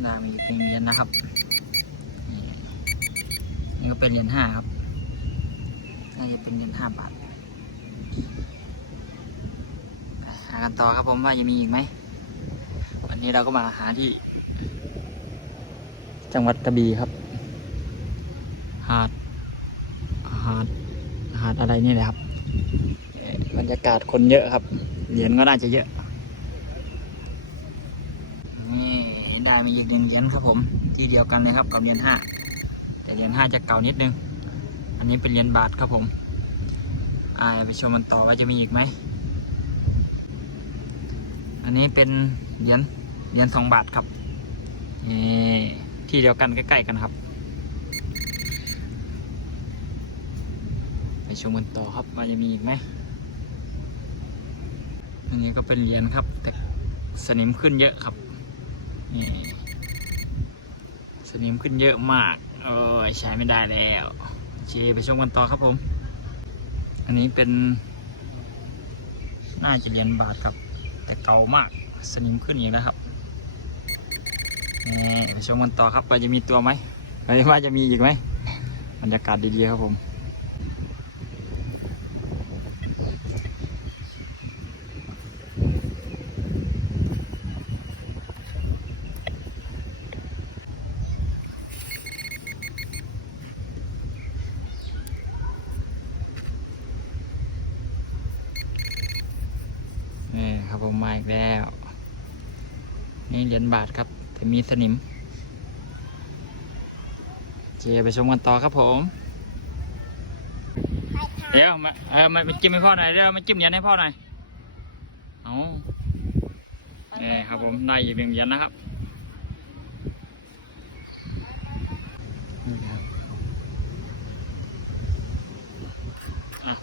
ได้มีเป็นเหรียญนะครับ นี่ก็เป็นเหรียญห้าครับ น่าจะเป็นเหรียญห้าบาทหากันต่อครับผมว่าจะมีอีกไหม วันนี้เราก็มาหาที่ จังหวัดกระบี่ครับ หาด หาด หาดอะไรนี่แหละครับ บรรยากาศคนเยอะครับ เหรียญก็น่าจะเยอะ นี่ ได้มีอีกหนึ่งเหรียญครับผม ที่เดียวกันเลยครับกับเหรียญห้าแต่เหรียญห้าจะเก่านิดนึง อันนี้เป็นเหรียญบาทครับผมอ่าไปชมมันต่อว่าจะมีอีกไหมอันนี้เป็นเหรียญเหรียญสองบาทครับนี่ที่เดียวกันใกล้ๆกันครับ ไปชมกันต่อครับว่าจะมีอีกไหมอันนี้ก็เป็นเหรียญครับ แต่สนิมขึ้นเยอะครับ นี่สนิมขึ้นเยอะมากเออใช้ไม่ได้แล้วเคไปชมกันต่อครับผม อันนี้เป็น น่าจะเรียญบาทครับ แต่เก่ามากสนิมขึ้นอีกแล้วครับนี่ไปชมกันต่อครับว่าจะมีตัวไหมว่าจะมีอีกไหมบรรยากาศดีๆครับผม นี่ครับผมมาอีกแล้ว นี่เหรียญบาทครับ แต่มีสนิมเจไปชมกันต่อครับผม เดี๋ยวมาเออมามาจิ้มให้พ่อหน่อยเดี๋ยวมาจิ้มเหรียญให้พ่อหน่อยเอานี่ครับผมได้อีกหนึ่งเหรียญนะครับนี่ครับอะ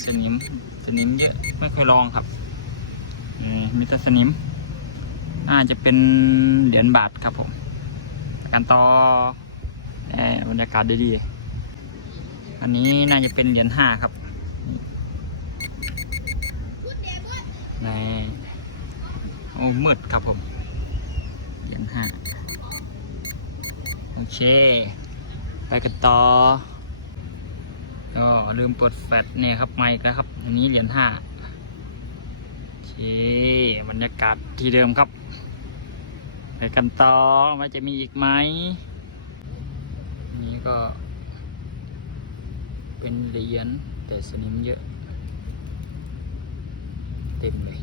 ส นิมสนิมเยอะไม่เคยลองครับมีแต่สนิมน่าจะเป็นเหรียญบาทครับผมการต่อบรรยากาศดีๆอันนี้น่าจะเป็นเหรียญห้าครับในโอ้มืดครับผมเหรียญห้าโอเค ไปกันต่อ ก็ลืมเปิดแฟลชเนี่ยครับไมค์แล้วครับอันนี้เหรียญห้าโอเคบรรยากาศที่เดิมครับ ไปกันต่อว่าจะมีอีกไหมนี้ก็ เป็นเหรียญแต่สนิมเยอะ เต็มเลย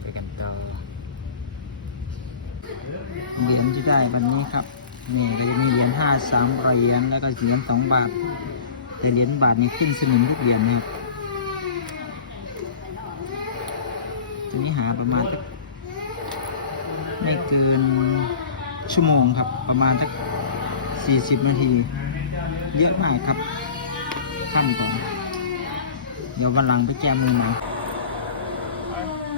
ไปกันต่อเหรียญที่ได้วันนี้ครับ นี่ก็จะมีเหรียญห้าสามเหรียญแล้วก็เหรียญสองบาท แต่เหรียญบาทนี่ขึ้นสนิมทุกเหรียญนะครับจะนี้หาประมาณไม่เกินชั่วโมงครับประมาณสักสี่สิบนาที เยอะมากครับขั้นก่อนเดี๋ยววันหลังไปแก้มือหน่อย